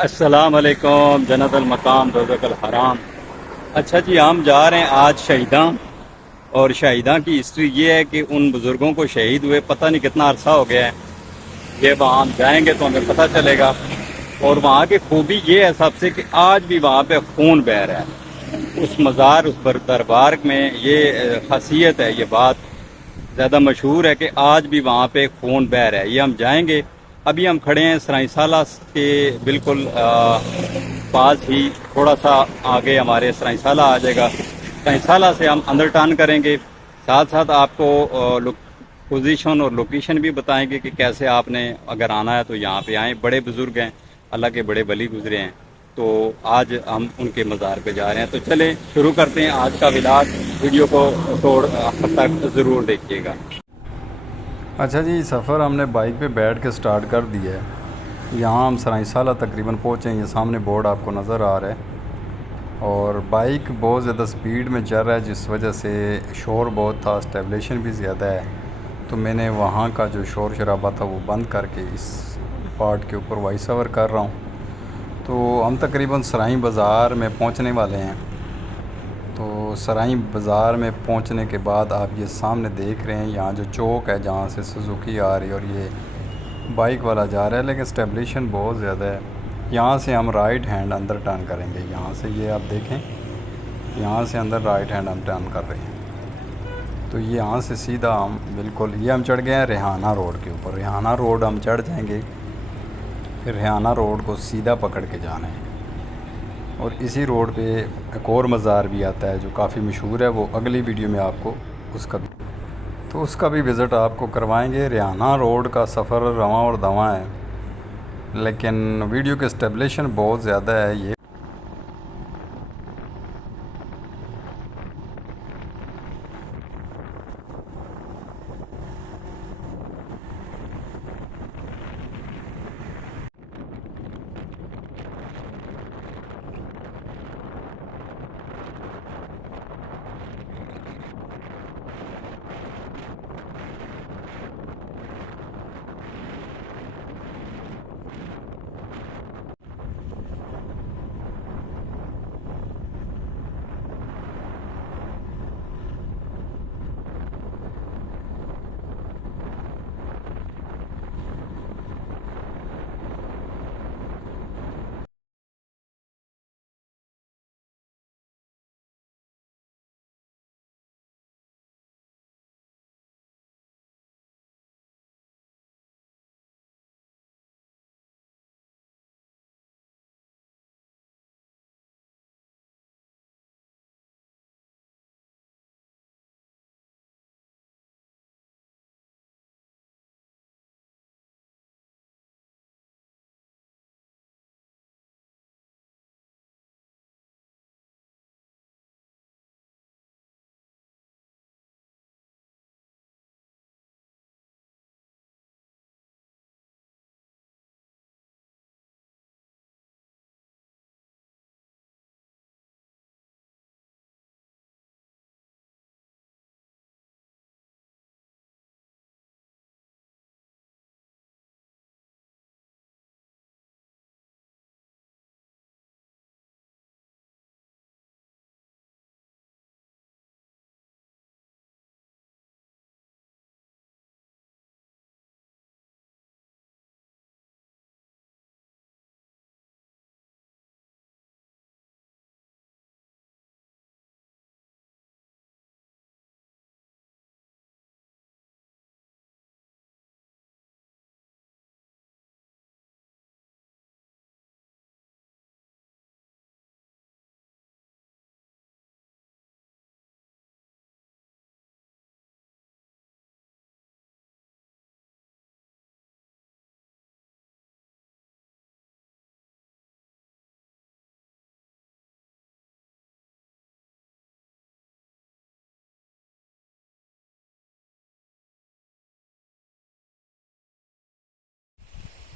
अस्सलाम वालेकुम जन्नतुल मकाम दोज़खुल हराम। अच्छा जी, हम जा रहे हैं आज शहीदा। और शहीदा की हिस्ट्री ये है कि उन बुज़ुर्गों को शहीद हुए पता नहीं कितना अरसा हो गया है। ये वहाँ हम जाएंगे तो हमें पता चलेगा। और वहाँ की खूबी ये है सबसे कि आज भी वहाँ पे खून बह रहा है। उस मज़ार उस दरबार में ये खासियत है, ये बात ज़्यादा मशहूर है कि आज भी वहाँ पे खून बह रहा है। ये हम जाएंगे। अभी हम खड़े हैं सराइसाला के बिल्कुल पास ही, थोड़ा सा आगे हमारे सराइसाला आ जाएगा। सराइसाला से हम अंदर टर्न करेंगे। साथ साथ आपको पोजीशन और लोकेशन भी बताएंगे कि कैसे आपने अगर आना है तो यहाँ पे आएँ। बड़े बुजुर्ग हैं, अल्लाह के बड़े वली गुजरे हैं, तो आज हम उनके मज़ार पे जा रहे हैं। तो चलें शुरू करते हैं आज का व्लॉग। वीडियो को तोड़ आखिर तक ज़रूर देखिएगा। अच्छा जी, सफ़र हमने बाइक पे बैठ के स्टार्ट कर दिया है। यहाँ हम सराइसाला तकरीबन पहुँचे। ये सामने बोर्ड आपको नज़र आ रहा है और बाइक बहुत ज़्यादा स्पीड में चल रहा है, जिस वजह से शोर बहुत था, स्टेबलेशन भी ज़्यादा है। तो मैंने वहाँ का जो शोर शराबा था वो बंद करके इस पार्ट के ऊपर वॉइस ओवर कर रहा हूँ। तो हम तकरीबन सराई बाज़ार में पहुँचने वाले हैं। तो सराई बाज़ार में पहुंचने के बाद आप ये सामने देख रहे हैं, यहाँ जो चौक है जहाँ से सुजुकी आ रही है और ये बाइक वाला जा रहा है, लेकिन स्टेबलेशन बहुत ज़्यादा है। यहाँ से हम राइट हैंड अंदर टर्न करेंगे। यहाँ से ये आप देखें, यहाँ से अंदर राइट हैंड हम टर्न कर रहे हैं। तो ये यहाँ से सीधा हम बिल्कुल, ये हम चढ़ गए हैं रेहाना रोड के ऊपर। रेहाना रोड हम चढ़ जाएंगे, फिर रेहाना रोड को सीधा पकड़ के जाना है। और इसी रोड पे एक और मज़ार भी आता है जो काफ़ी मशहूर है, वो अगली वीडियो में आपको उसका भी विज़िट आपको करवाएंगे। रेहाना रोड का सफ़र रवां और दवां है, लेकिन वीडियो के स्टेबलेशन बहुत ज़्यादा है। ये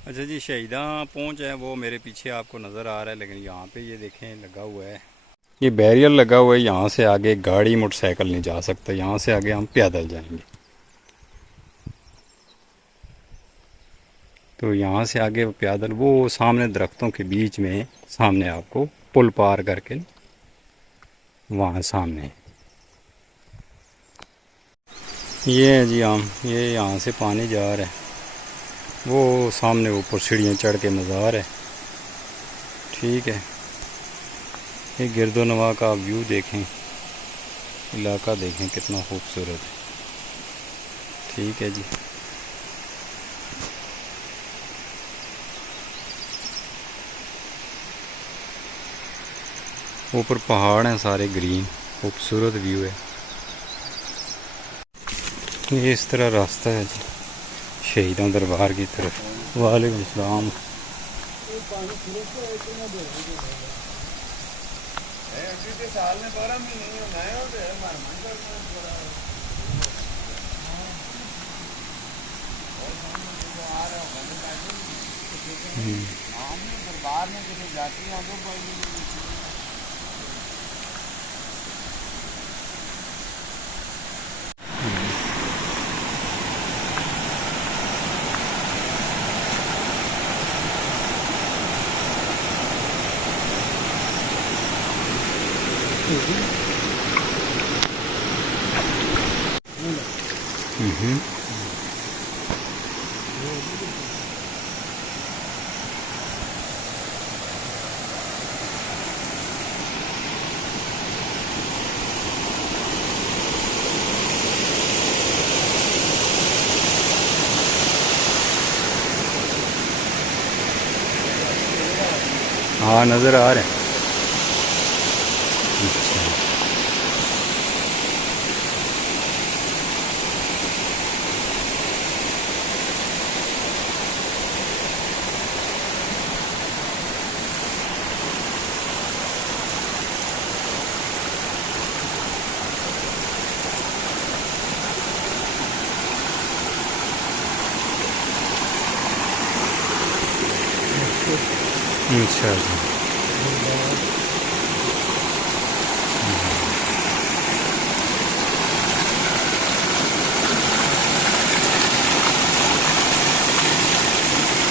अच्छा जी, शहीदा पहुंच है वो मेरे पीछे आपको नज़र आ रहा है, लेकिन यहाँ पे ये देखें लगा हुआ है, ये बैरियर लगा हुआ है। यहाँ से आगे गाड़ी मोटरसाइकिल नहीं जा सकता, यहाँ से आगे हम पैदल जाएंगे। तो यहाँ से आगे पैदल वो सामने दरख्तों के बीच में सामने आपको पुल पार करके वहाँ सामने ये है जी आम, ये यहाँ से पानी जा रहा है, वो सामने ऊपर सीढ़ियाँ चढ़ के मज़ार है। ठीक है, ये गिरदोनवा का व्यू देखें, इलाका देखें कितना खूबसूरत है। ठीक है जी। ऊपर पहाड़ हैं सारे ग्रीन, खूबसूरत व्यू है। ये इस तरह रास्ता है जी शहीदों दरबार की तरफ। वालेकुम सलाम। हाँ नज़र आ रहे हैं। अच्छा। अच्छा जी।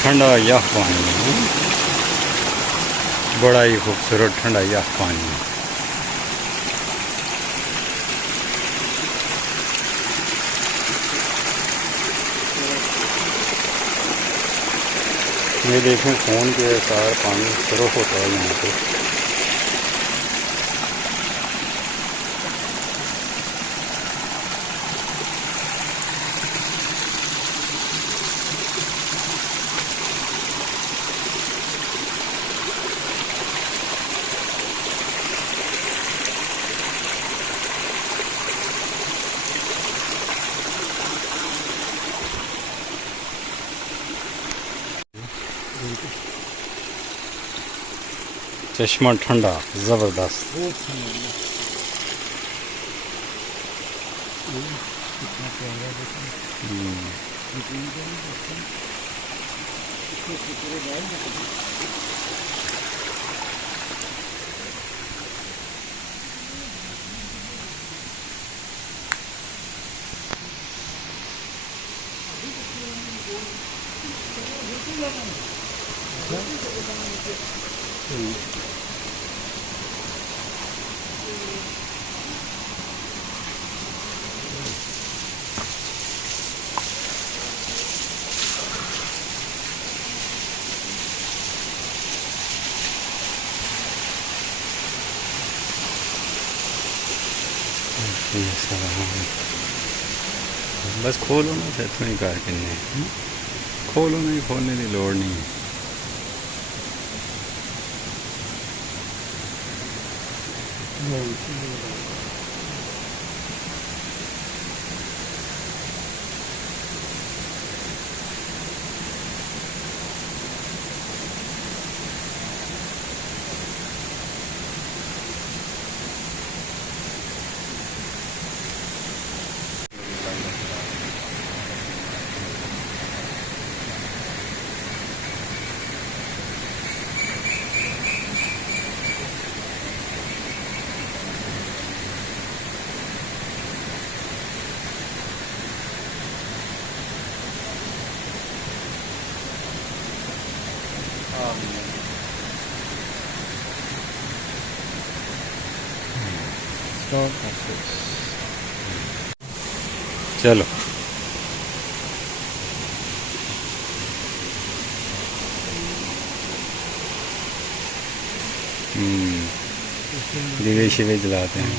ठंडा यह पानी है, बड़ा ही खूबसूरत ठंडा यह पानी है। ये देखें फ़ोन के सार पानी सरफ होता है यहाँ पे। चश्मा ठंडा ज़बरदस्त। बस खोलो ना फिर तो कार करने, खोलो नहीं, खोलने की लोड़ नहीं है। चलो दिवे शिवे जलाते हैं।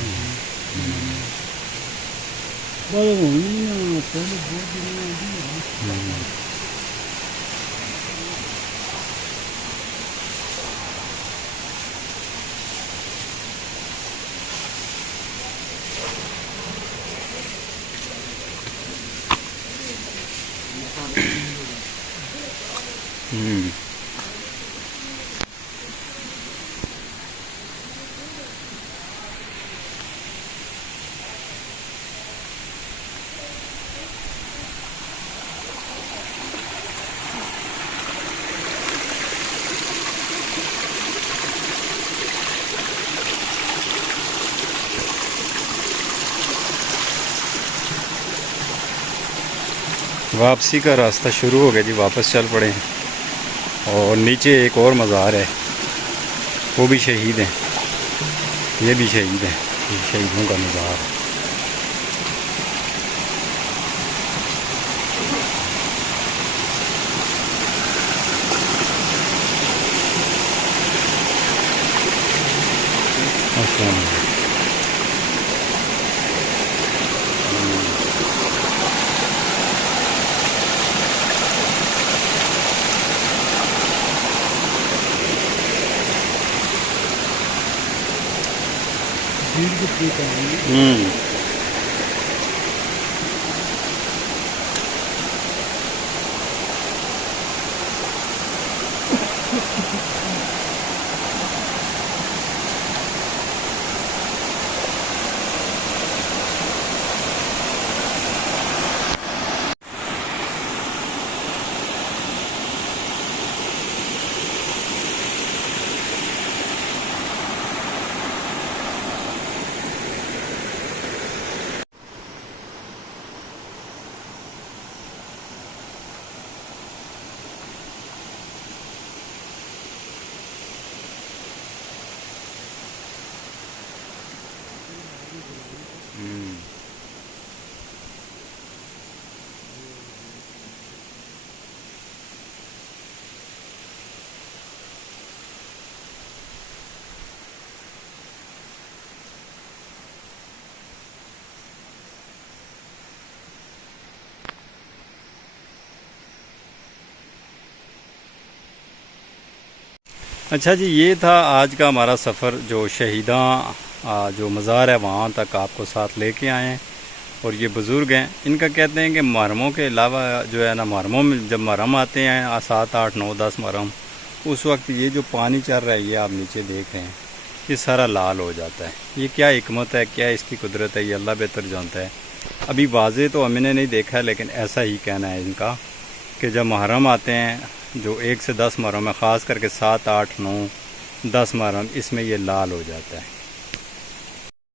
वापसी का रास्ता शुरू हो गया जी, वापस चल पड़े हैं। और नीचे एक और मज़ार है, वो भी शहीद हैं, ये भी शहीद हैं, ये शहीदों का मज़ार है। अच्छा जी, ये था आज का हमारा सफ़र, जो शहीदा जो मज़ार है वहाँ तक आपको साथ लेके आए हैं। और ये बुज़ुर्ग हैं, इनका कहते हैं कि मुहर्रमों के अलावा जो है ना, मुहर्रमों में जब मुहर्रम आते हैं 7, 8, 9, 10 मुहर्रम, उस वक्त ये जो पानी चल रहा है, ये आप नीचे देख रहे हैं, ये सारा लाल हो जाता है। ये क्या हिकमत है, क्या इसकी कुदरत है, ये अल्लाह बेहतर जानता है। अभी वाज़े तो हमने नहीं देखा है, लेकिन ऐसा ही कहना है इनका कि जब मुहर्रम आते हैं, जो 1 से 10 मुहर्रम है, ख़ास करके 7, 8, 9, 10 मुहर्रम, इसमें ये लाल हो जाता है।